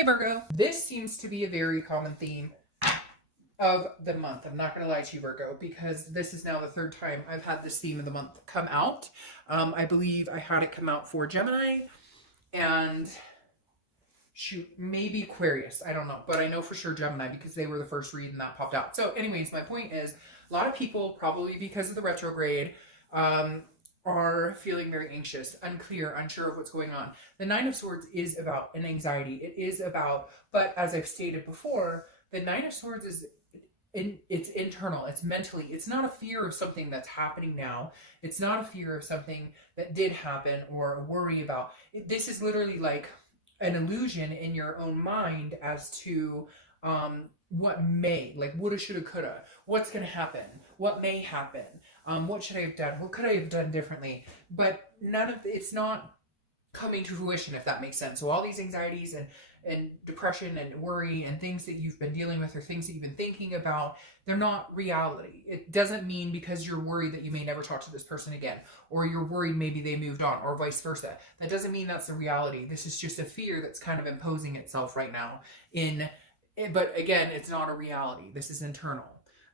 Hey Virgo. This seems to be a very common theme of the month. I'm not going to lie to you, Virgo, because this is now the third time I've had this theme of the month come out. I believe I had it come out for Gemini and shoot, maybe Aquarius. I don't know, but I know for sure Gemini because they were the first read and that popped out. So anyways, my point is a lot of people, probably because of the retrograde, are feeling very anxious, unclear, unsure of what's going on. The Nine of Swords is about an anxiety. It is about, but as I've stated before, the Nine of Swords is it's internal, it's mentally. It's not a fear of something that's happening now. It's not a fear of something that did happen or a worry about. This is literally like an illusion in your own mind as to what may, like woulda, shoulda, coulda, what's going to happen, what may happen, what should I have done, what could I have done differently, but none of it's not coming to fruition, if that makes sense. So all these anxieties and depression and worry and things that you've been dealing with or things that you've been thinking about, they're not reality. It doesn't mean because you're worried that you may never talk to this person again, or you're worried maybe they moved on, or vice versa. That doesn't mean that's the reality. This is just a fear that's kind of imposing itself right now but again, it's not a reality. This is internal.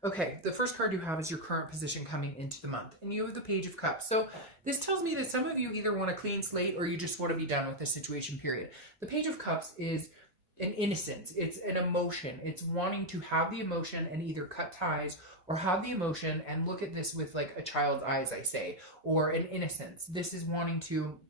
Okay, the first card you have is your current position coming into the month, and you have the Page of Cups. So this tells me that some of you either want a clean slate or you just want to be done with this situation, period. The Page of Cups is an innocence. It's an emotion. It's wanting to have the emotion and either cut ties or have the emotion and look at this with like a child's eyes, I say, or an innocence. This is wanting to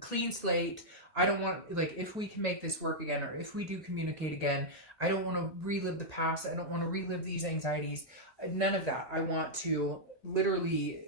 clean slate. I don't want, like, if we can make this work again, or if we do communicate again, I don't want to relive the past. I don't want to relive these anxieties. None of that. I want to literally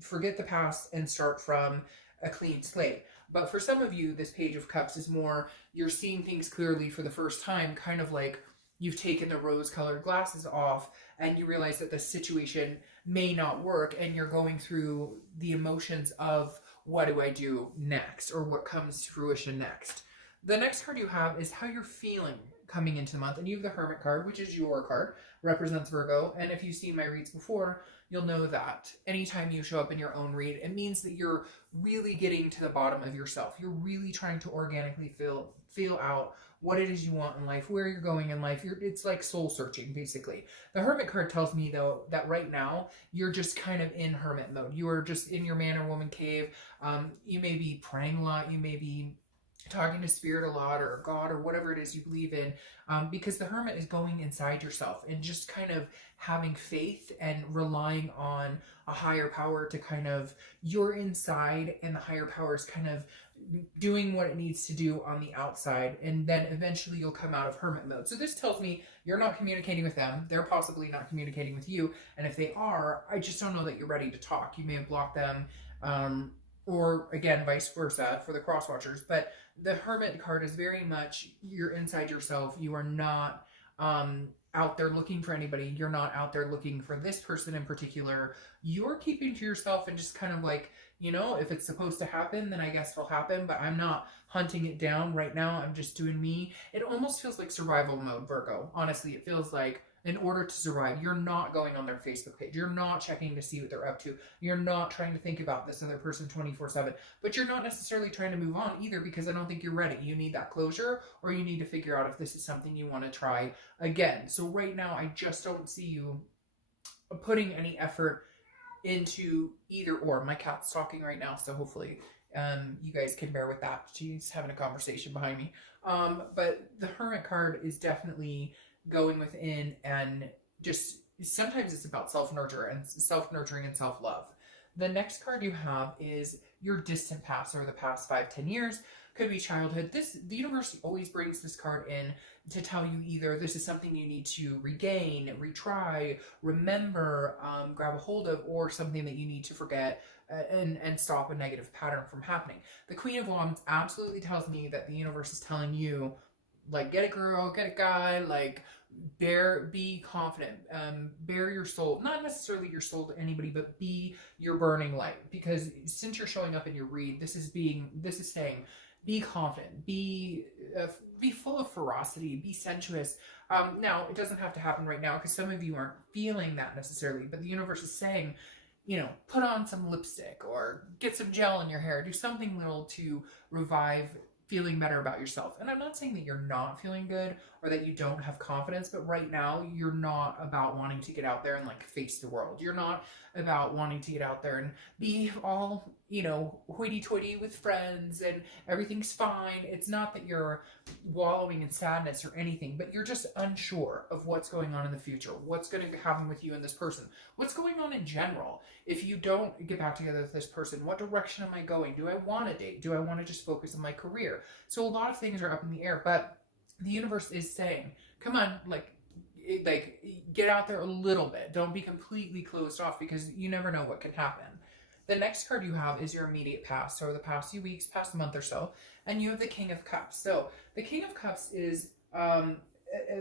forget the past and start from a clean slate. But for some of you, this Page of Cups is more, you're seeing things clearly for the first time, kind of like you've taken the rose-colored glasses off and you realize that the situation may not work, and you're going through the emotions of, what do I do next, or what comes to fruition next. The next card you have is how you're feeling coming into the month, and you have the Hermit card, which is your card, represents Virgo. And if you've seen my reads before, you'll know that anytime you show up in your own read, it means that you're really getting to the bottom of yourself. You're really trying to organically feel out what it is you want in life, where you're going in life. It's like soul searching, basically. The Hermit card tells me, though, that right now you're just kind of in hermit mode. You are just in your man or woman cave. You may be praying a lot. You may be talking to spirit a lot, or God, or whatever it is you believe in, because the Hermit is going inside yourself and just kind of having faith and relying on a higher power to kind of, you're inside and the higher power is kind of doing what it needs to do on the outside, and then eventually you'll come out of hermit mode. So this tells me you're not communicating with them. They're possibly not communicating with you, and if they are, I just don't know that you're ready to talk. You may have blocked them, or again, vice versa for the cross watchers. But the Hermit card is very much, you're inside yourself. You are not out there looking for anybody. You're not out there looking for this person in particular. You're keeping to yourself and just kind of like, you know, if it's supposed to happen, then I guess it'll happen, but I'm not hunting it down right now. I'm just doing me. It almost feels like survival mode, Virgo. Honestly, it feels like, in order to survive, you're not going on their Facebook page. You're not checking to see what they're up to. You're not trying to think about this other person 24/7. But you're not necessarily trying to move on either, because I don't think you're ready. You need that closure, or you need to figure out if this is something you want to try again. So right now, I just don't see you putting any effort into either or. My cat's talking right now, so hopefully you guys can bear with that. She's having a conversation behind me. But the Hermit card is definitely going within, and just sometimes it's about self-nurturing and self-love. The next card you have is your distant past, or the past 5-10 years. Could be childhood. The universe always brings this card in to tell you either this is something you need to regain, retry, remember, grab a hold of, or something that you need to forget and stop a negative pattern from happening. The Queen of Wands absolutely tells me that the universe is telling you, like, get a girl, get a guy, like, be confident, bare your soul, not necessarily your soul to anybody, but be your burning light. Because since you're showing up in your read, this is saying, be confident, be full of ferocity, be sensuous. Now, it doesn't have to happen right now, because some of you aren't feeling that necessarily, but the universe is saying, you know, put on some lipstick or get some gel in your hair, do something little to revive feeling better about yourself. And I'm not saying that you're not feeling good or that you don't have confidence, but right now you're not about wanting to get out there and like face the world. You're not about wanting to get out there and be all, you know, hoity-toity with friends and everything's fine. It's not that you're wallowing in sadness or anything, but you're just unsure of what's going on in the future, what's going to happen with you and this person, what's going on in general. If you don't get back together with this person, what direction am I going? Do I want to date? Do I want to just focus on my career? So a lot of things are up in the air, but the universe is saying, come on, like get out there a little bit. Don't be completely closed off, because you never know what can happen. The next card you have is your immediate past, so the past few weeks, past month or so, and you have the King of Cups. So the King of Cups is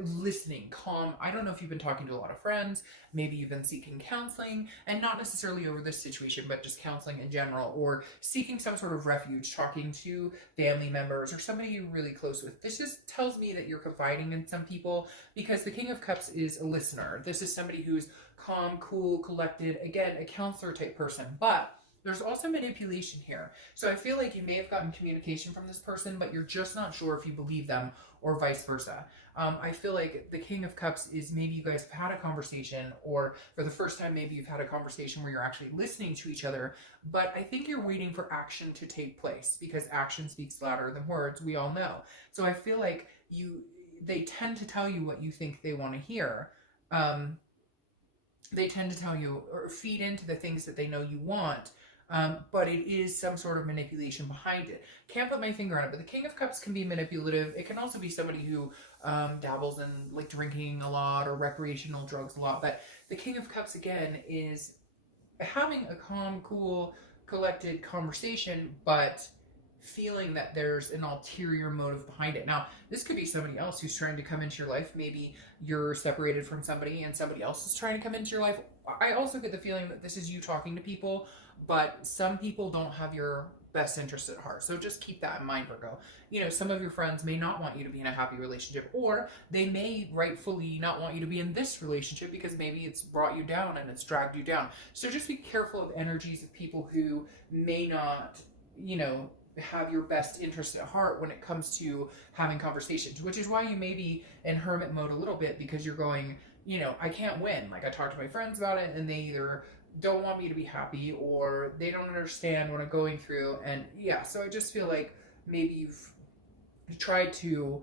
listening, calm. I don't know if you've been talking to a lot of friends, maybe you've been seeking counseling, and not necessarily over this situation, but just counseling in general, or seeking some sort of refuge, talking to family members or somebody you're really close with. This just tells me that you're confiding in some people, because the King of Cups is a listener. This is somebody who's calm, cool, collected, again, a counselor type person, but there's also manipulation here. So I feel like you may have gotten communication from this person, but you're just not sure if you believe them, or vice versa. I feel like the King of Cups is maybe you guys have had a conversation, or for the first time, maybe you've had a conversation where you're actually listening to each other, but I think you're waiting for action to take place, because action speaks louder than words, we all know. So I feel like they tend to tell you what you think they want to hear. They tend to tell you or feed into the things that they know you want. But it is some sort of manipulation behind it. Can't put my finger on it, but the King of Cups can be manipulative. It can also be somebody who dabbles in like drinking a lot or recreational drugs a lot. But the King of Cups, again, is having a calm, cool, collected conversation, but feeling that there's an ulterior motive behind it. Now, this could be somebody else who's trying to come into your life. Maybe you're separated from somebody and somebody else is trying to come into your life. I also get the feeling that this is you talking to people, but some people don't have your best interest at heart. So just keep that in mind, Virgo. You know, some of your friends may not want you to be in a happy relationship, or they may rightfully not want you to be in this relationship because maybe it's brought you down and it's dragged you down. So just be careful of energies of people who may not, you know, have your best interest at heart when it comes to having conversations, which is why you may be in hermit mode a little bit, because you're going, you know, I can't win. Like, I talk to my friends about it and they either don't want me to be happy or they don't understand what I'm going through. And yeah, so I just feel like maybe you've tried to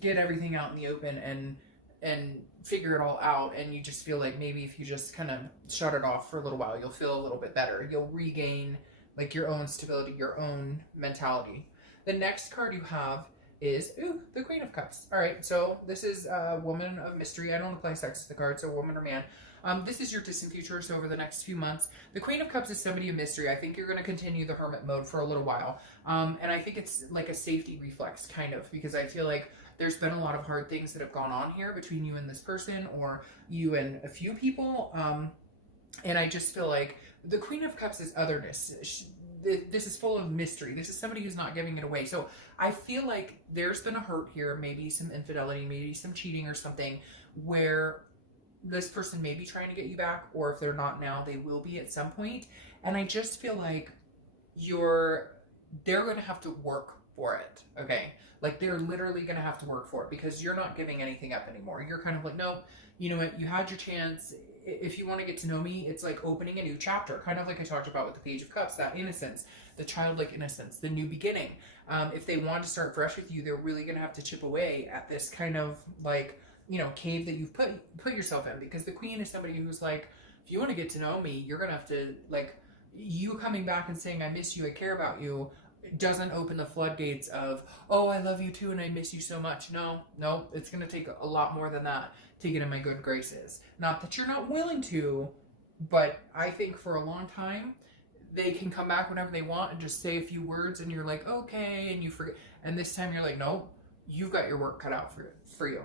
get everything out in the open and figure it all out, and you just feel like maybe if you just kind of shut it off for a little while, you'll feel a little bit better. You'll regain like your own stability, your own mentality. The next card you have is, the Queen of Cups. All right, so this is a woman of mystery. I don't apply sex to the card, so woman or man. This is your distant future, so over the next few months. The Queen of Cups is somebody of mystery. I think you're going to continue the hermit mode for a little while. And I think it's like a safety reflex, kind of, because I feel like there's been a lot of hard things that have gone on here between you and this person, or you and a few people. And I just feel like the Queen of Cups is otherness. This is full of mystery. This is somebody who's not giving it away. So I feel like there's been a hurt here, maybe some infidelity, maybe some cheating or something, where this person may be trying to get you back, or if they're not now, they will be at some point. And I just feel like they're going to have to work for it, okay? Like, they're literally going to have to work for it, because you're not giving anything up anymore. You're kind of like, no, you know what, you had your chance. If you want to get to know me, it's like opening a new chapter, kind of like I talked about with the Page of Cups, that innocence, the childlike innocence, the new beginning. If they want to start fresh with you, they're really going to have to chip away at this kind of like, you know, cave that you've put yourself in, because the Queen is somebody who's like, if you want to get to know me, you're going to have to, like, you coming back and saying, I miss you, I care about you, doesn't open the floodgates of, oh, I love you too and I miss you so much. No, it's going to take a lot more than that to get in my good graces. Not that you're not willing to, but I think for a long time, they can come back whenever they want and just say a few words and you're like, okay, and you forget. And this time you're like, no, you've got your work cut out for you.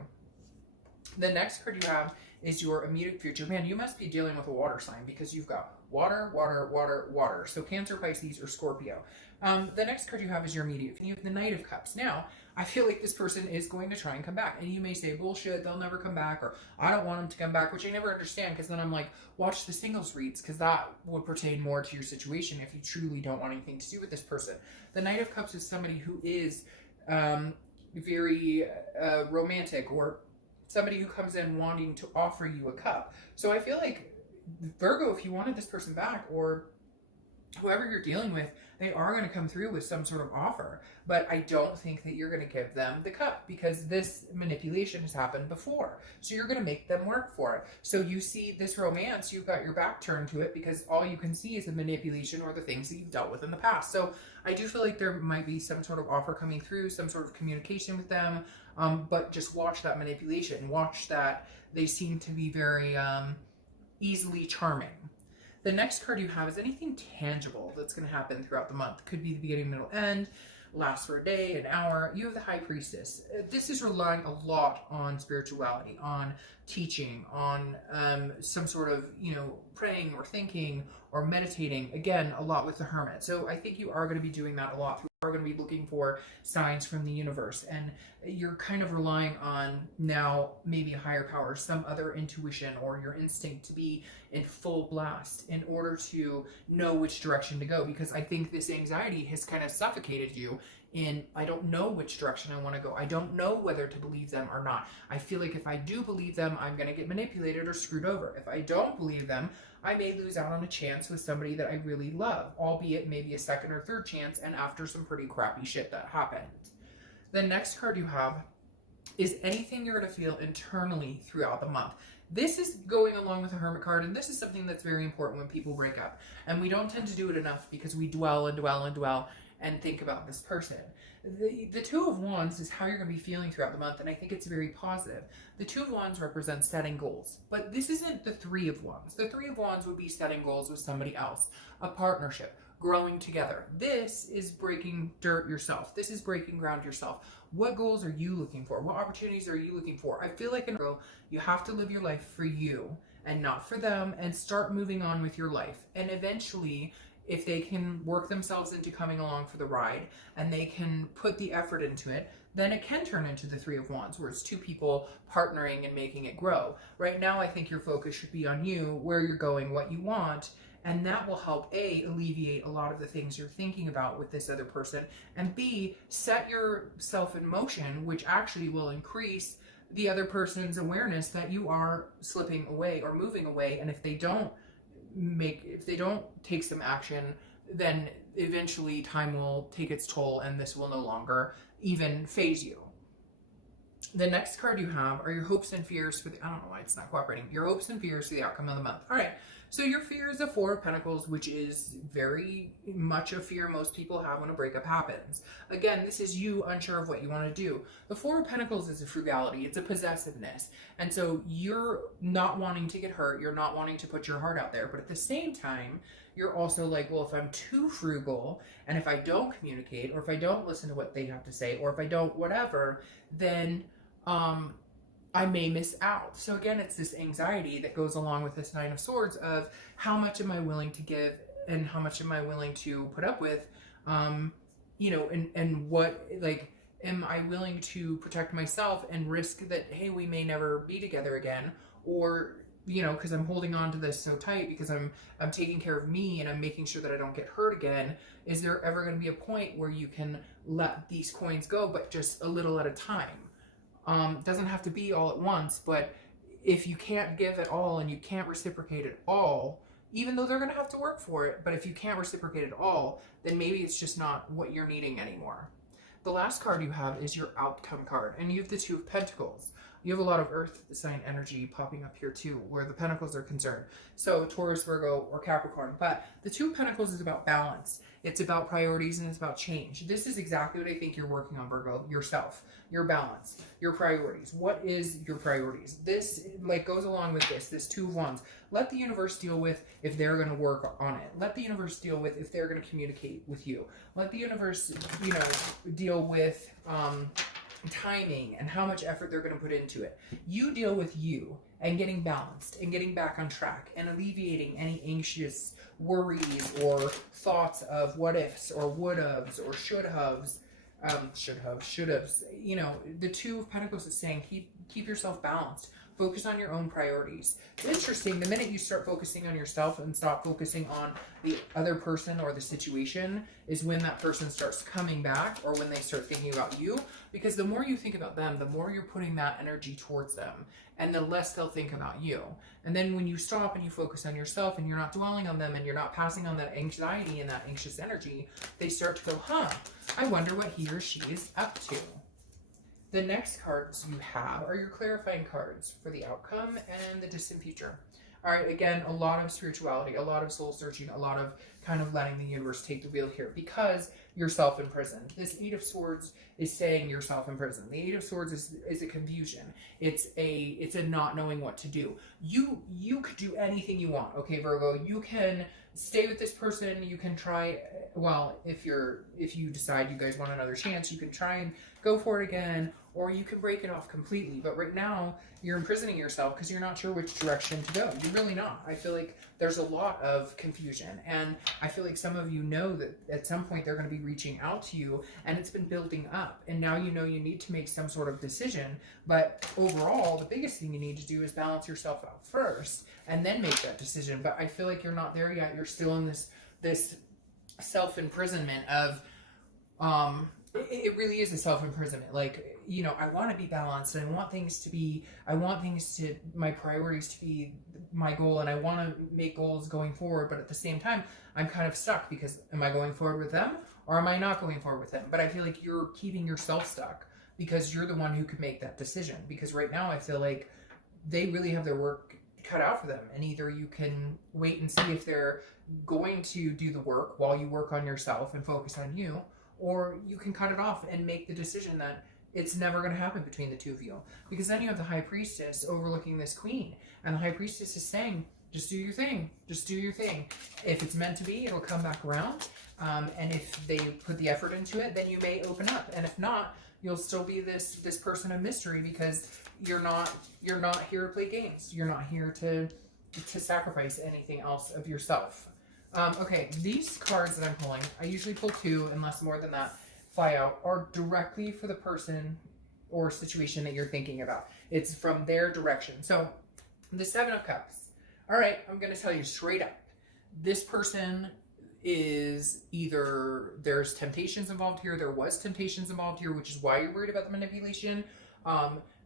The next card you have is your immediate future. Man, you must be dealing with a water sign, because you've got Water, water, water, water. So Cancer, Pisces, or Scorpio. The next card you have is your immediate. You have the Knight of Cups. Now, I feel like this person is going to try and come back. And you may say, bullshit, they'll never come back. Or I don't want them to come back, which I never understand. Because then I'm like, watch the singles reads. Because that would pertain more to your situation if you truly don't want anything to do with this person. The Knight of Cups is somebody who is very romantic, or somebody who comes in wanting to offer you a cup. So I feel like Virgo, if you wanted this person back, or whoever you're dealing with, they are going to come through with some sort of offer. But I don't think that you're going to give them the cup, because this manipulation has happened before. So you're going to make them work for it. So you see this romance, you've got your back turned to it, because all you can see is the manipulation or the things that you've dealt with in the past. So I do feel like there might be some sort of offer coming through, some sort of communication with them. But just watch that manipulation. Watch that they seem to be very easily charming. The next card you have is anything tangible that's going to happen throughout the month. Could be the beginning, middle, end, last for a day, an hour. You have the High Priestess. This is relying a lot on spirituality, on teaching, on some sort of, praying or thinking or meditating. Again, a lot with the Hermit. So I think you are going to be doing that a lot. You are going to be looking for signs from the universe. And you're kind of relying on now maybe a higher power, some other intuition or your instinct to be in full blast in order to know which direction to go. Because I think this anxiety has kind of suffocated you in, I don't know which direction I want to go. I don't know whether to believe them or not. I feel like if I do believe them, I'm going to get manipulated or screwed over. If I don't believe them, I may lose out on a chance with somebody that I really love, albeit maybe a second or third chance, and after some pretty crappy shit that happened. The next card you have is anything you're going to feel internally throughout the month. This is going along with the Hermit card, and this is something that's very important when people break up. And we don't tend to do it enough because we dwell and dwell and dwell and think about this person. The Two of Wands is how you're going to be feeling throughout the month, and I think it's very positive. The Two of Wands represents setting goals, but this isn't the Three of Wands. The Three of Wands would be setting goals with somebody else, a partnership, growing together. This is breaking dirt yourself. This is breaking ground yourself. What goals are you looking for? What opportunities are you looking for? I feel like in Virgo, you have to live your life for you and not for them, and start moving on with your life. And eventually, if they can work themselves into coming along for the ride and they can put the effort into it, then it can turn into the Three of Wands, where it's two people partnering and making it grow. Right now, I think your focus should be on you, where you're going, what you want, and that will help A, alleviate a lot of the things you're thinking about with this other person, and B, set yourself in motion, which actually will increase the other person's awareness that you are slipping away or moving away. And if they don't take some action, then eventually time will take its toll and this will no longer even phase you. The next card you have are your hopes and fears for the, I don't know why it's not cooperating, your hopes and fears for the outcome of the month. All right, so your fear is a Four of Pentacles, which is very much a fear most people have when a breakup happens. Again, this is you unsure of what you want to do. The Four of Pentacles is a frugality, it's a possessiveness. And so you're not wanting to get hurt, you're not wanting to put your heart out there, but at the same time, you're also like, well, if I'm too frugal, and if I don't communicate, or if I don't listen to what they have to say, or if I don't whatever, then I may miss out. So again, it's this anxiety that goes along with this Nine of Swords of how much am I willing to give and how much am I willing to put up with, and what, like, am I willing to protect myself and risk that, hey, we may never be together again, or, because I'm holding on to this so tight because I'm taking care of me and I'm making sure that I don't get hurt again. Is there ever going to be a point where you can let these coins go, but just a little at a time? Doesn't have to be all at once, but if you can't give at all and you can't reciprocate at all, even though they're going to have to work for it, but if you can't reciprocate at all, then maybe it's just not what you're needing anymore. The last card you have is your outcome card, and you have the Two of Pentacles. You have a lot of earth sign energy popping up here too, where the Pentacles are concerned. So Taurus, Virgo, or Capricorn. But the Two of Pentacles is about balance. It's about priorities and it's about change. This is exactly what I think you're working on, Virgo. Yourself, your balance, your priorities. What is your priorities? This goes along with this Two of Wands. Let the universe deal with if they're going to work on it. Let the universe deal with if they're going to communicate with you. Let the universe, deal with timing and how much effort they're going to put into it. You deal with you and getting balanced and getting back on track and alleviating any anxious worries or thoughts of what ifs or would haves or should haves. Should haves. You know, the Two of Pentacles is saying keep yourself balanced. Focus on your own priorities. It's interesting, the minute you start focusing on yourself and stop focusing on the other person or the situation is when that person starts coming back, or when they start thinking about you. Because the more you think about them, the more you're putting that energy towards them, and the less they'll think about you. And then when you stop and you focus on yourself and you're not dwelling on them and you're not passing on that anxiety and that anxious energy, they start to go, huh, I wonder what he or she is up to. The next cards you have are your clarifying cards for the outcome and the distant future. All right, again, a lot of spirituality, a lot of soul searching, a lot of kind of letting the universe take the wheel here, because you're self-imprisoned. This Eight of Swords is saying you're self-imprisoned. The Eight of Swords is a confusion. It's a not knowing what to do. You could do anything you want, okay, Virgo? You can stay with this person. You can try, well, if you decide you guys want another chance, you can try and go for it again, or you can break it off completely. But right now, you're imprisoning yourself because you're not sure which direction to go. You're really not. I feel like there's a lot of confusion, and I feel like some of you know that at some point they're going to be reaching out to you, and it's been building up, and now you know you need to make some sort of decision. But overall, the biggest thing you need to do is balance yourself out first and then make that decision. But I feel like you're not there yet. You're still in this self-imprisonment of it really is a self-imprisonment. Like, you know, I want to be balanced, and I want my priorities to be my goal, and I want to make goals going forward. But at the same time, I'm kind of stuck, because am I going forward with them or am I not going forward with them? But I feel like you're keeping yourself stuck because you're the one who can make that decision. Because right now I feel like they really have their work cut out for them, and either you can wait and see if they're going to do the work while you work on yourself and focus on you, or you can cut it off and make the decision that it's never going to happen between the two of you. Because then you have the High Priestess overlooking this Queen, and the High Priestess is saying, just do your thing. Just do your thing. If it's meant to be, it'll come back around. And if they put the effort into it, then you may open up. And if not, you'll still be this person of mystery, because you're not here to play games. You're not here to sacrifice anything else of yourself. Okay, these cards that I'm pulling, I usually pull two unless more than that fly out, are directly for the person or situation that you're thinking about. It's from their direction. So the Seven of Cups. All right, I'm going to tell you straight up. This person is either there's temptations involved here. There was temptations involved here, which is why you're worried about the manipulation.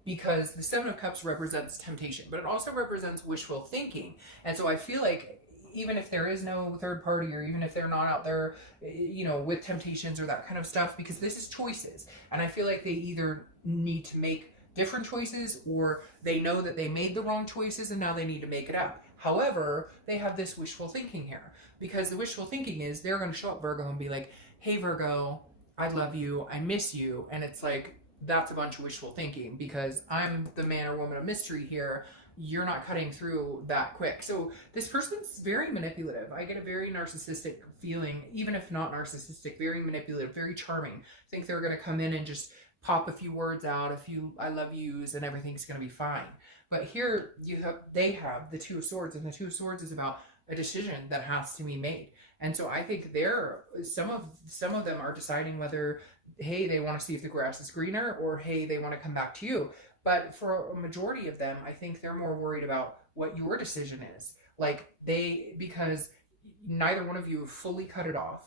Because the Seven of Cups represents temptation, but it also represents wishful thinking. And so I feel like even if there is no third party, or even if they're not out there, you know, with temptations or that kind of stuff, because this is choices. And I feel like they either need to make different choices, or they know that they made the wrong choices and now they need to make it up. However, they have this wishful thinking here, because the wishful thinking is they're going to show up, Virgo, and be like, hey, Virgo, I love you. I miss you. And it's like, that's a bunch of wishful thinking, because I'm the man or woman of mystery here. You're not cutting through that quick. So this person's very manipulative. I get a very narcissistic feeling, even if not narcissistic, very manipulative, very charming. I think they're going to come in and just pop a few words out, a few I love yous, and everything's going to be fine. But here they have the Two of Swords, and the Two of Swords is about a decision that has to be made. And so I think some of them are deciding whether, hey, they want to see if the grass is greener, or hey, they want to come back to you. But for a majority of them, I think they're more worried about what your decision is. Like because neither one of you have fully cut it off.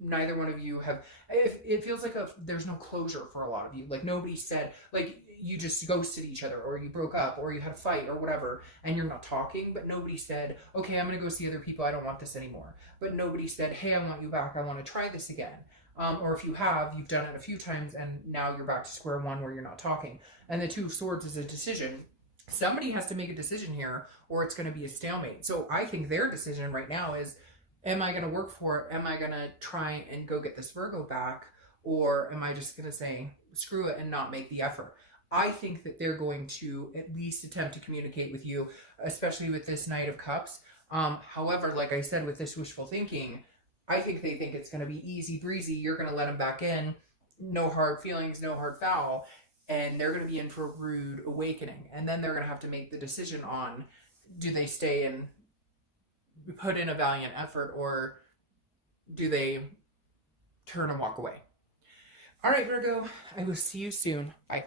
Neither one of you have, it feels like there's no closure for a lot of you. Like nobody said, like you just ghosted each other, or you broke up, or you had a fight or whatever, and you're not talking, but nobody said, okay, I'm going to go see other people. I don't want this anymore. But nobody said, hey, I want you back. I want to try this again. Or if you have, you've done it a few times and now you're back to square one where you're not talking. And the Two of Swords is a decision. Somebody has to make a decision here, or it's going to be a stalemate. So I think their decision right now is, am I going to work for it? Am I going to try and go get this Virgo back? Or am I just going to say, screw it, and not make the effort? I think that they're going to at least attempt to communicate with you, especially with this Knight of Cups. However, like I said, with this wishful thinking, I think they think it's going to be easy breezy. You're going to let them back in. No hard feelings, no hard foul. and they're going to be in for a rude awakening. And then they're going to have to make the decision on, do they stay and put in a valiant effort, or do they turn and walk away? All right, Virgo, I will see you soon. Bye.